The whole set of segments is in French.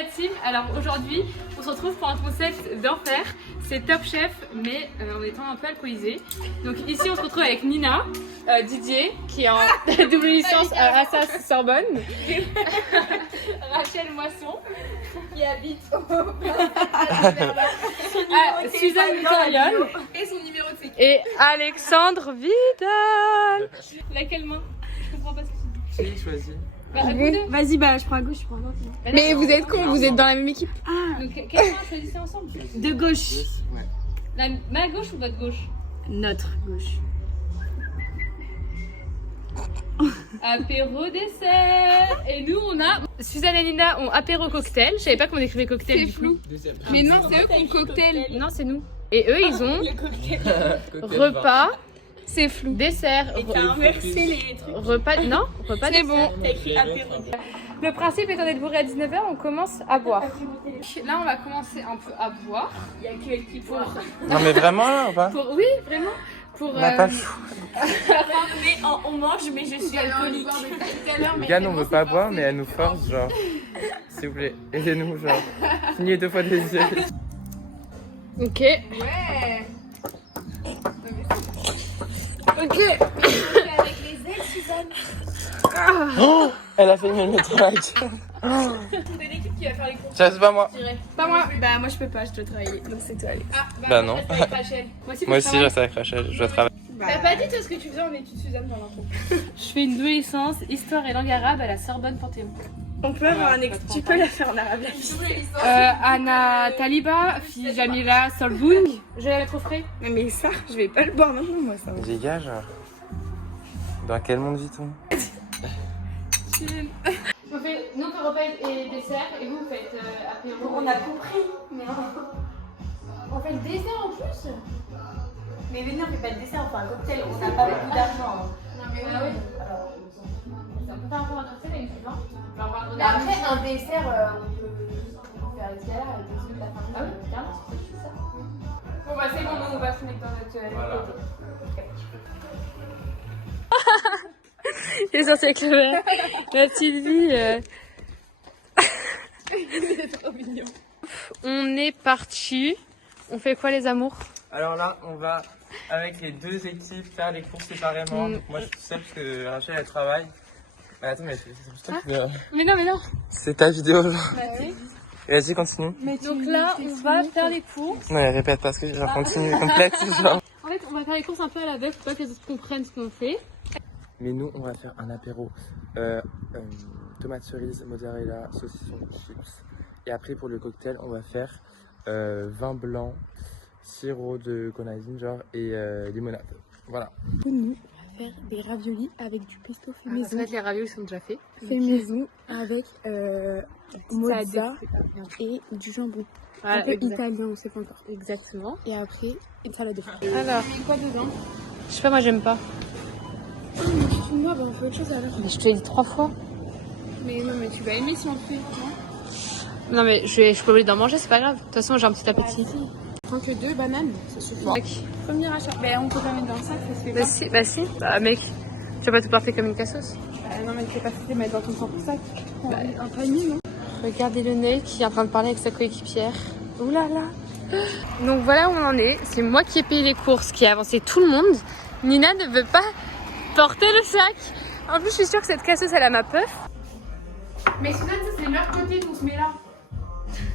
la team. Alors aujourd'hui, on se retrouve pour un concept d'enfer. C'est Top Chef, mais en étant un peu alcoolisé. Donc ici, on se retrouve avec Nina, Didier, qui est en double licence à Assas Sorbonne, Rachel Moisson, qui habite Suzanne Victorion, et son numéro de sécurité. Et Alexandre Vidal. Laquelle main? Je comprends pas ce que tu dis. Qui choisit? Vas-y, bah je prends à gauche, je prends à droite. Mais vous êtes con, vous êtes dans la même équipe. Ah. Donc quelle main choisissez ensemble? De gauche. Ouais. Ma gauche ou votre gauche? Notre gauche. Apéro dessert. Et nous on a Suzanne et Nina ont apéro cocktail. Je savais pas qu'on écrivait cocktail. C'est flou. Mais non, c'est eux qui ont cocktail. Non, c'est nous. Et eux ils ont repas. C'est flou. Dessert. T'as inversé les trucs. Repas. Non, repas. C'est bon. T'as écrit apéro. Le principe étant d'être bourré à 19h, on commence à boire. Là, on va commencer un peu à boire. Il y a que qui boit. Non mais vraiment là ou pas? Oui, vraiment. Pour, On n'a pas le choix. Mais on mange, mais je suis alcoolique. Yann, on veut pas boire, mais elle nous force, genre. S'il vous plaît, aidez-nous, genre. Clignez 2 fois des yeux. Ok. Ouais. Ok. Avec les ailes, Suzanne. Oh, elle a fait mieux le métro avec. C'est l'équipe qui va faire les courses. Ça, c'est pas moi. Pas moi. Bah moi je peux pas, je dois travailler. Donc c'est toi, Alex. Ah, Bah non. je reste avec Rachel. Moi aussi, je reste avec Rachel, je dois travailler. T'as pas dit toi ce que tu faisais en études, Suzanne, dans l'intro? Je fais une double licence Histoire et langue arabe à la Sorbonne Panthéon. On peut avoir un Tu peux la faire en arabe. Anna Taliba, fille Jamila Solboung. Je vais la mettre au frais. Mais ça, je vais pas le boire non plus, moi ça. Dégage. Dans quel monde vit-on? On fait donc repas et dessert et vous faites apéro. On a compris, mais On fait le dessert en plus. mais venez, on fait pas de dessert, on fait un cocktail, on n'a pas beaucoup d'argent. Non mais oui. Alors, on peut faire un cocktail avec du vin. Après, un dessert, on peut faire les salaires avec des trucs de la fin. Ah oui, carrément, c'est ça. Bon bah c'est bon, nous on va se mettre dans notre Voilà. Il est sorti avec le verre. La petite vie. Il est trop mignon. On est parti. On fait quoi les amours? Alors là, on va avec les 2 équipes faire les courses séparément. Donc moi, je suis tout seul parce que Rachel, elle travaille. Mais attends, mais c'est toi qui... Mais non. C'est ta vidéo, genre. Bah oui. Vas-y, continue. Donc là, on va faire les courses. Non, elle répète parce que genre continue complète, genre. En fait, on va faire les courses un peu à l'aveugle pour pas que les autres comprennent ce qu'on fait. Mais nous, on va faire un apéro. Tomates cerises, mozzarella, saucisson, chips. Et après, pour le cocktail, on va faire vin blanc, sirop de grenadine, genre, et limonade. Voilà. Nous, on va faire des raviolis avec du pesto fait maison. Les raviolis sont déjà faits. Fait maison avec mozza et du jambon. Voilà, un peu italien, on sait pas encore. Exactement. Et après, une salade de fruits. Alors, Tu mets quoi dedans? je sais pas, moi j'aime pas. Ah, mais tu te moi, bah on fait autre chose alors. Mais je te l'ai dit 3 fois. Mais non, mais tu vas aimer si on le fait, Non mais je suis pas obligée d'en manger, c'est pas grave. De toute façon, j'ai un petit appétit. Je prends que 2 bananes, ça suffit. Mec. Premier achat. Bah on peut pas mettre dans le sac, ça se fait pas. Bah si. Bah mec, tu vas pas tout porter comme une cassos. Non mais c'est pas facile de mettre dans ton propre sac. Bah, un panier, non? Regardez le nez qui est en train de parler avec sa coéquipière. Ouh là là. Donc voilà où on en est. C'est moi qui ai payé les courses, qui a avancé tout le monde. Nina ne veut pas porter le sac. En plus, je suis sûre que cette casseuse, elle a ma puff. Mais Suzanne, ça c'est le meilleur côté qu'on se met là.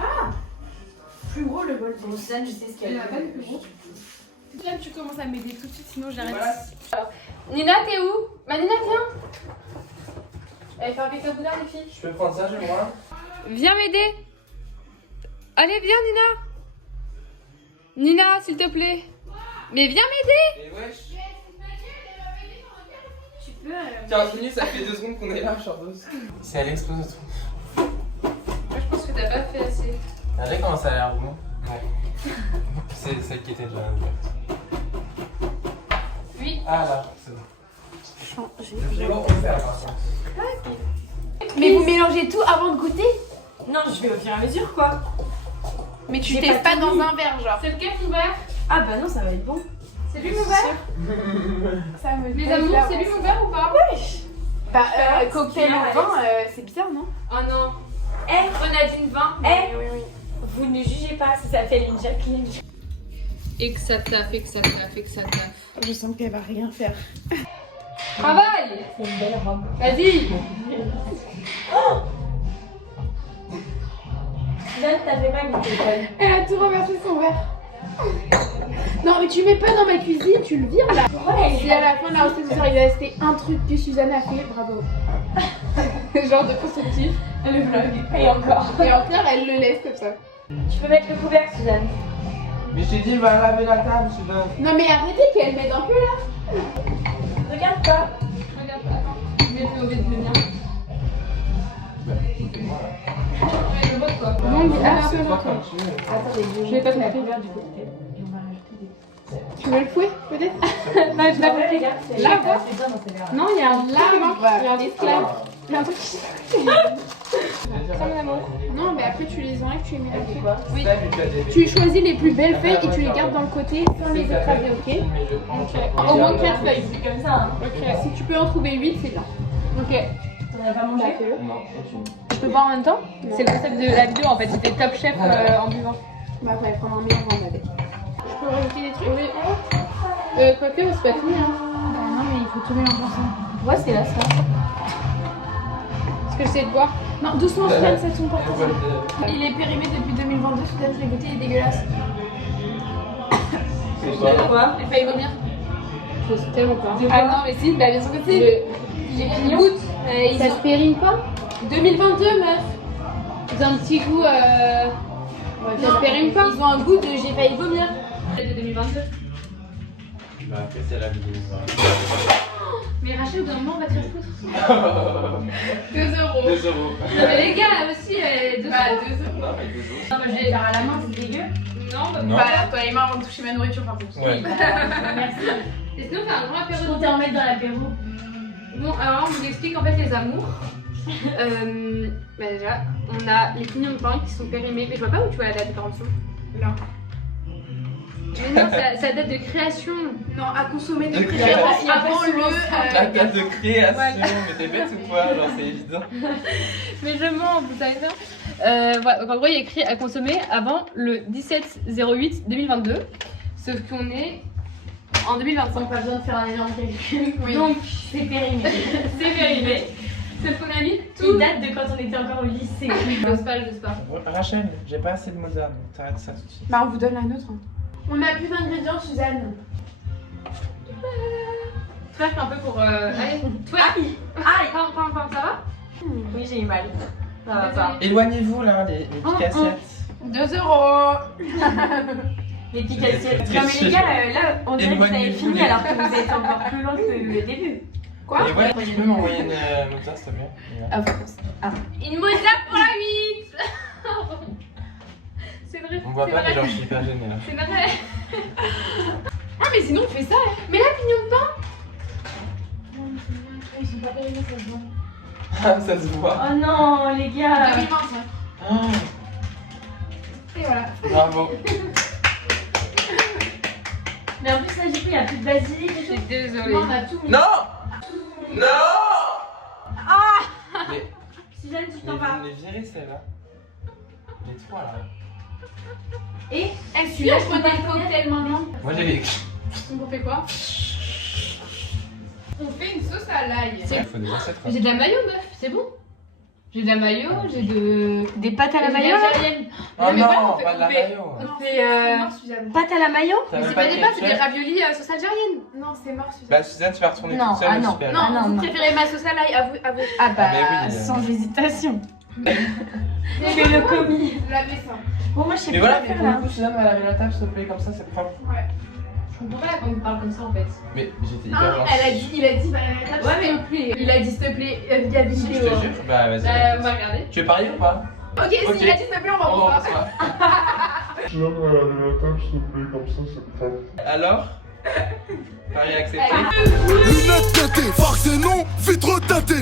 Ah, plus gros le bol. Bon, Suzanne, je sais ce qu'elle a. Plus gros. Suzanne, tu commences à m'aider tout de suite, sinon j'arrête. Alors, Nina, t'es où? Nina, viens. Elle fait un pick-up boudin, les filles. Je peux prendre ça, j'ai moi. Viens m'aider. Allez, viens, Nina. Nina, s'il te plaît. Mais viens m'aider. Et wesh. Tu peux. 15 minutes, ça fait 2 secondes qu'on est là, Chardos. C'est à l'explosion de tout. Moi, je pense que t'as pas fait assez. Regardez comment ça a l'air bon. Ouais. C'est celle qui était déjà ouverte. Oui. Ah là, c'est bon. C'est bon, on peut faire par contre. Mais vous mélangez tout avant de goûter? Non, je vais au fur et à mesure quoi. Mais tu J'ai testes pas pas dans tout mis. un verre, genre. C'est lequel ton verre? Ah bah non, ça va être bon. C'est lui mon verre? Ça me Les amours, c'est lui mon verre ou pas? Bah, cocktail en vin, c'est bizarre, non? Oh non. Eh, Grenadine 20. Eh oui. Vous ne jugez pas, ça s'appelle une Jacqueline. Et que ça taffe, et que ça taffe, et que ça taffe. Je sens qu'elle va rien faire. Travaille. C'est une belle robe. Vas-y. Suzanne, t'as fait mal, mais t'es Elle a tout renversé son verre. Non mais tu mets pas dans ma cuisine, tu le vires là. Si à la fin de la recette, il restait un truc que Suzanne a fait, bravo. Genre de constructif. le vlog. Et encore. Et en pire, elle le laisse comme ça. Tu peux mettre le couvercle, Suzanne. Mais je t'ai dit, va laver la table, Suzanne. Non mais arrêtez qu'elle mette un peu là. Regarde pas. Regarde, attends. Je vais te lever de venir. Le vote quoi. Non mais C'est absolument toi pas. comme tu veux. Attendez, Je vais pas te mettre mettre. le verre du côté. Et on va rajouter des. Tu veux le fouet peut-être? Non, je l'avais, les gars. C'est Là, là, c'est bien dans ces verres. Non, il y a un lave, il y a un esclave. Il y a un truc qui... Comme l'amour. Non mais après tu les enlèves, tu les mets là. C'est quoi? Oui. Ça, mais tu as des- Tu choisis les plus belles feuilles et tu les gardes dans le côté sans les écraser, ok? Au moins 4 feuilles. C'est comme ça, hein. Ok. Si tu peux en trouver 8, c'est bien. Ok. T'en as pas mangé? Non, continue. Je peux boire en même temps? C'est le concept de la vidéo en fait. C'était Top Chef en buvant. Bah ouais, prendre un meilleur vent avec. Je peux rajouter des trucs? Oui. Quoique, c'est pas fini hein. Non, mais il faut tout mélanger ensemble. Ouais, c'est là, ça. Est-ce que j'essaie de boire? Non, doucement, Suzanne, ça tombe pas. Il est périmé depuis 2022, Suzanne, je l'ai goûté, il est dégueulasse. C'est quoi? Quoi? J'ai failli vomir. Je sais tellement pas. Ah non, mais si, bah bien sûr que si. J'ai pris goûte. Ça se périme pas? 2022, meuf. Ils ont un petit goût. Ça se périme pas. Ils ont un goût de j'ai failli vomir. De 2022. Bah, après, c'est la vidéo. Mais Rachel, au bout d'un moment, on va te faire foutre. 2 euros. 2 euros. Non, mais les gars, là aussi, 2 Bah, 2 euros. Non, mais 2 euros. Non, mais je vais faire à la main, c'est dégueu. Non, bah, Non. Bah, toi les mains avant de toucher ma nourriture, par contre. Ouais. merci. Et sinon, on fait un grand apéro. Je comptais en mettre dans l'apéro. Bon, alors on vous explique en fait les amours. Bah déjà, on a les pignons de pain qui sont périmés. Mais je vois pas où tu vois la date de péremption. Là. Mais non, ça date de création. Non, à consommer De de création. préférence avant le. La date de création, mais t'es bête ou quoi? Genre, c'est évident. Mais je mens, vous savez ça. Voilà, donc en gros, il y a écrit à consommer avant le 17/08/2022. Sauf qu'on est en 2025. Pas besoin de faire un énorme calcul. Oui. Donc, C'est périmé. c'est périmé. Sauf qu'on a mis Tout tout. date de quand on était encore au lycée. J'ose pas, j'ose pas. Rachel, j'ai pas assez de Mozart, donc t'arrêtes ça tout de suite. Bah, on vous donne la nôtre. On a plus d'ingrédients, Suzanne. Twerk un peu pour. Allez, twerk. Aïe. Pam, ça va? Oui, j'ai eu mal. Ça va pas. Éloignez-vous là, les petites assiettes. 2 euros. Les piques assiettes. Très Non, mais les gars, là, on dirait que vous avez Éloignez-vous fini les- alors que vous êtes encore plus loin que le début. Quoi? Et ouais, tu peux m'envoyer une Mozart s'il te plaît? Une Mozart pour la 8. C'est vrai. On voit c'est pas, vrai. mais genre, je suis hyper gênée là. C'est vrai. Ah, mais sinon, on fait ça. Hein. Mais là, pignon de pain. Ils sont pas périmés, ça se voit. Ah, ça se voit. Oh non, les gars. 2025. Ah, Et voilà. bravo. Mais en plus, là, du coup, il n'y a plus de basilic et Je tout. suis désolée. Non, on a tout mis. Non! Non! Mais, Suzanne, tu mais t'en vas. vous me les virez celle-là. Les trois là. Et Eh, celui-là, je prends des cocktails maintenant. Moi j'avais écrit. On fait quoi? On fait une sauce à l'ail. Il faut des assiettes. J'ai de la mayo, meuf, c'est bon. J'ai de la mayo, j'ai de. des pâtes à la j'ai mayo, là. algérienne. Oh mais voilà, non, on fait- pas de on la fait- mayo. On fait. Suzanne. Pâtes à la mayo? T'as Mais même c'est pas des pâtes, c'est des ketchup? raviolis à sauce algérienne. Non, c'est mort, Suzanne. Bah Suzanne, tu vas retourner Non, toute seule ah au non. super. Non, non, Vous non. préférez ma sauce à l'ail, à vous. Ah bah, mais oui, sans hésitation. Fais le commis. Lavez ça. Bon, moi, je sais Mais plus voilà, quoi mais faire, pour le là. coup, Suzanne va laver la table, s'il te plaît, comme ça, c'est propre. Ouais. Je comprends pas quand on parle comme ça en fait. Mais j'étais hyper Ah, gentil. il a dit, bah, la table, Ouais, s'il te plaît. Il a dit, s'il te plaît, il y a des Je te vidéos. jure. Bah vas-y. On va regarder. Tu veux parier ou pas? Ok, Ok. s'il a dit, s'il te plaît, on va On voir. va voir. Suzanne va laver la table, s'il te plaît, comme ça, c'est propre. Alors? Pari accepté. Lunettes teintées, farce et non, vitre teintée.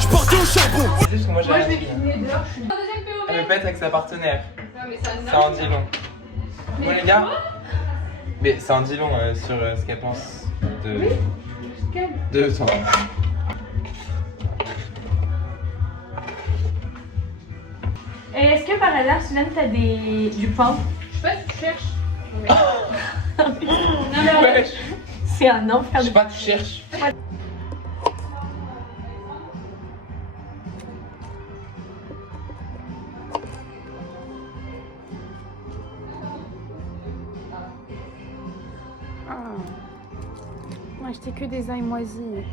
Je partais au charbon. Vas-y, parce que moi j'ai Moi, je vais rien. cuisiner dehors. Deuxième PO. Elle me pète avec sa partenaire. Non, mais ça Ça en dit long. Bon les gars. Mais ça en dit long sur ce qu'elle pense de toi. Et est-ce que par hasard, Suzanne, t'as du pain? Je sais pas, tu cherches. Wesh. C'est un enfer Je sais de... pas, tu cherches. Moi, acheté que des ailles moisies.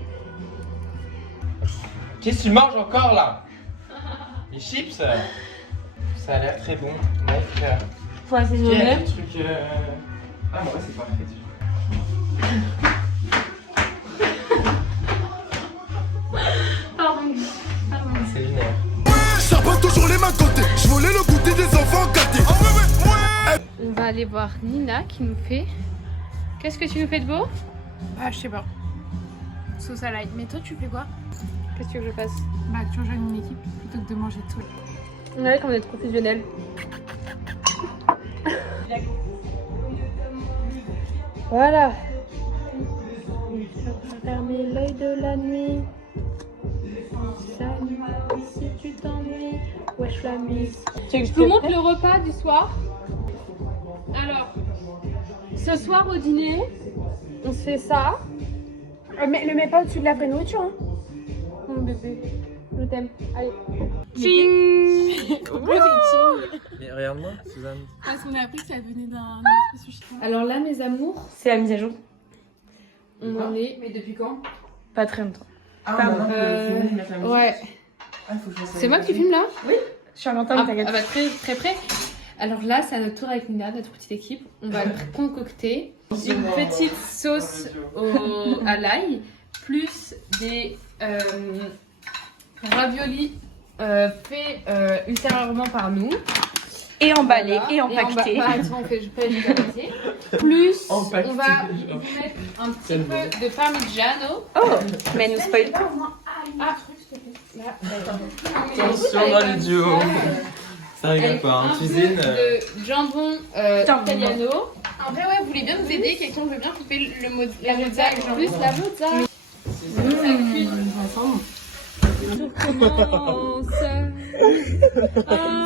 Qu'est-ce que tu manges encore là? Les chips? Ça a l'air très bon. Mec, Faut il y a assaisonner. des trucs. Ah, moi, c'est parfait. Pardon. C'est lunaire. Ça pas toujours les mains de côté. Je volais le goûter des enfants gâtés. Ah ouais. On va aller voir Nina qui nous fait. Qu'est-ce que tu nous fais de beau? Ah, je sais pas. Sauce à l'ail. Mais toi, tu fais quoi? Qu'est-ce que tu veux que je fasse? Bah, tu rejoignes une équipe plutôt que de manger tout. On a comme on est trop fusionnels. Voilà. Fermer l'œil de la nuit. Salut, si tu t'ennuies. Wesh la mise. Je vous montre le repas du soir. Alors, ce soir au dîner, on se fait ça. Mais le mets pas au-dessus de la vraie nourriture, hein. Mon bébé, je t'aime. Allez. Mais regarde-moi, Suzanne. Parce qu'on a appris que ça venait d'un sushi. Alors là, mes amours, C'est la mise à jour. on en est Mais depuis quand? pas très longtemps. Ouais. C'est moi qui filme là? Je suis en train de t'inquiète. bah très, très près. Alors là, c'est à notre tour avec Nina, notre petite équipe. On va concocter une petite sauce à l'ail, plus des raviolis faits ultérieurement par nous. Et emballé, Voilà. et empaqueté. Attends, on fait pas les empaqueter. Plus, Empaqueté, on va vous mettre un petit peu de parmigiano. Oh, mais nous spoil pas. Attention dans le duo. Ça rigole pas, hein. Un Cuisine. peu de jambon italiano. En vrai, ouais, vous voulez bien nous aider? Quelqu'un veut bien couper la mozza Plus la mozza. Tout commence à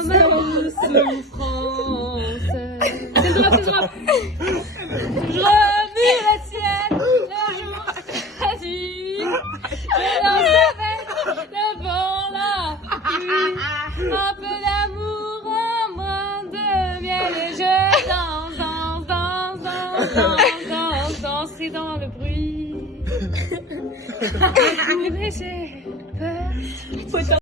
ma douce souffrance. C'est le droit, c'est le droit. Je revis l'assiette le jour à nuit. Je lance avec le vent la pluie. Un peu d'amour, un brin de miel. Et je danse dans le bruit. Mais j'ai peur.